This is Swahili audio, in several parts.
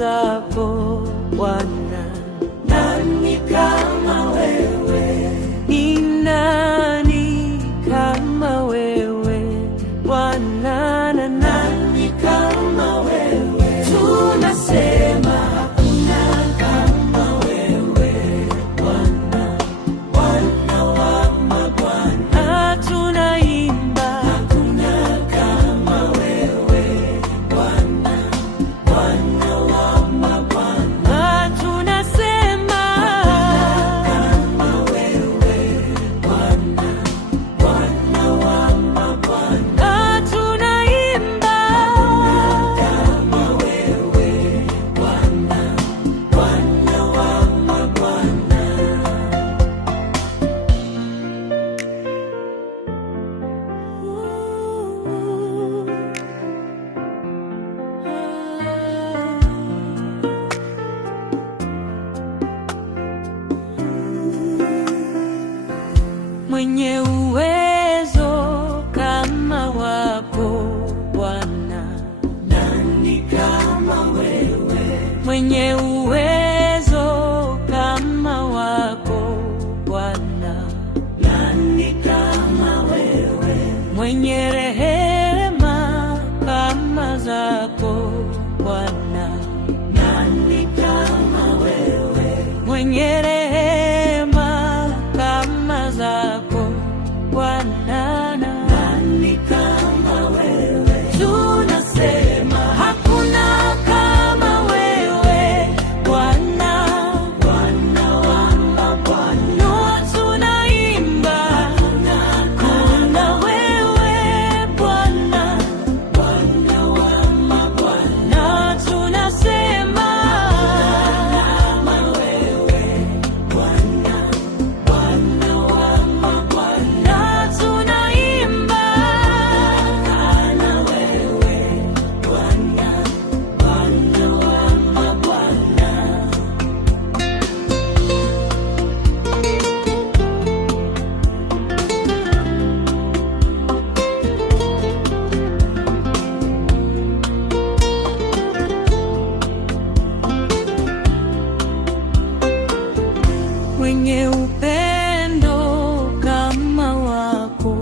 zako Bwana. Nani kama wewe? Ni nani kama wewe Bwana? Nani kama wewe? Tunasema hakuna kama wewe Bwana, Bwana wa mabwana. Tunaimba hakuna kama wewe Bwana, Bwana wa mabwana. Tunasema kama wewe Bwana, Bwana wa mabwana. Tunaimba kama wewe Bwana, Bwana wa mabwana. Mwenye uwezo kama wako Bwana, nani kama wewe? Mwenye uwezo kama wako Bwana, nani kama wewe? Mwenye rehema kama zako Bwana, nani kama wewe? Mwenye rehema kama zako Bwana, nani kama wewe? Tunasema hakuna kama wewe Bwana, Bwana wa mabwana. Tunaimba hakuna wewe Bwana, Bwana wa mabwana. Tunasema kama wewe Bwana, Bwana wa mabwana. Tunaimba kana wewe Bwana, Bwana wa mabwana. Mwenye upendo kama wako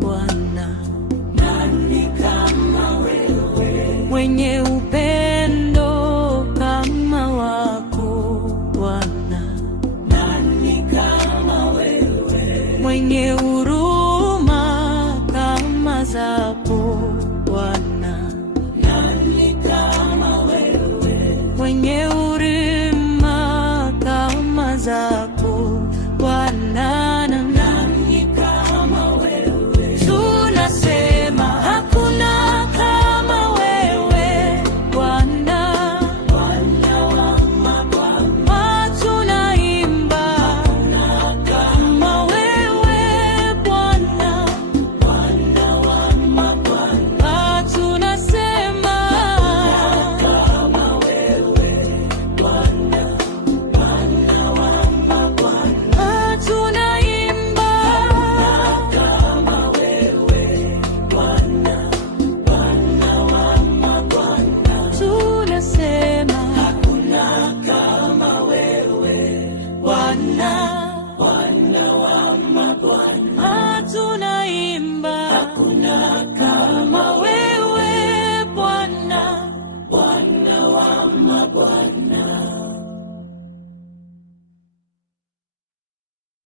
Bwana, nani kama wewe? Mwenye upendo kama wako Bwana, nani kama wewe? Mwenye huruma kama zako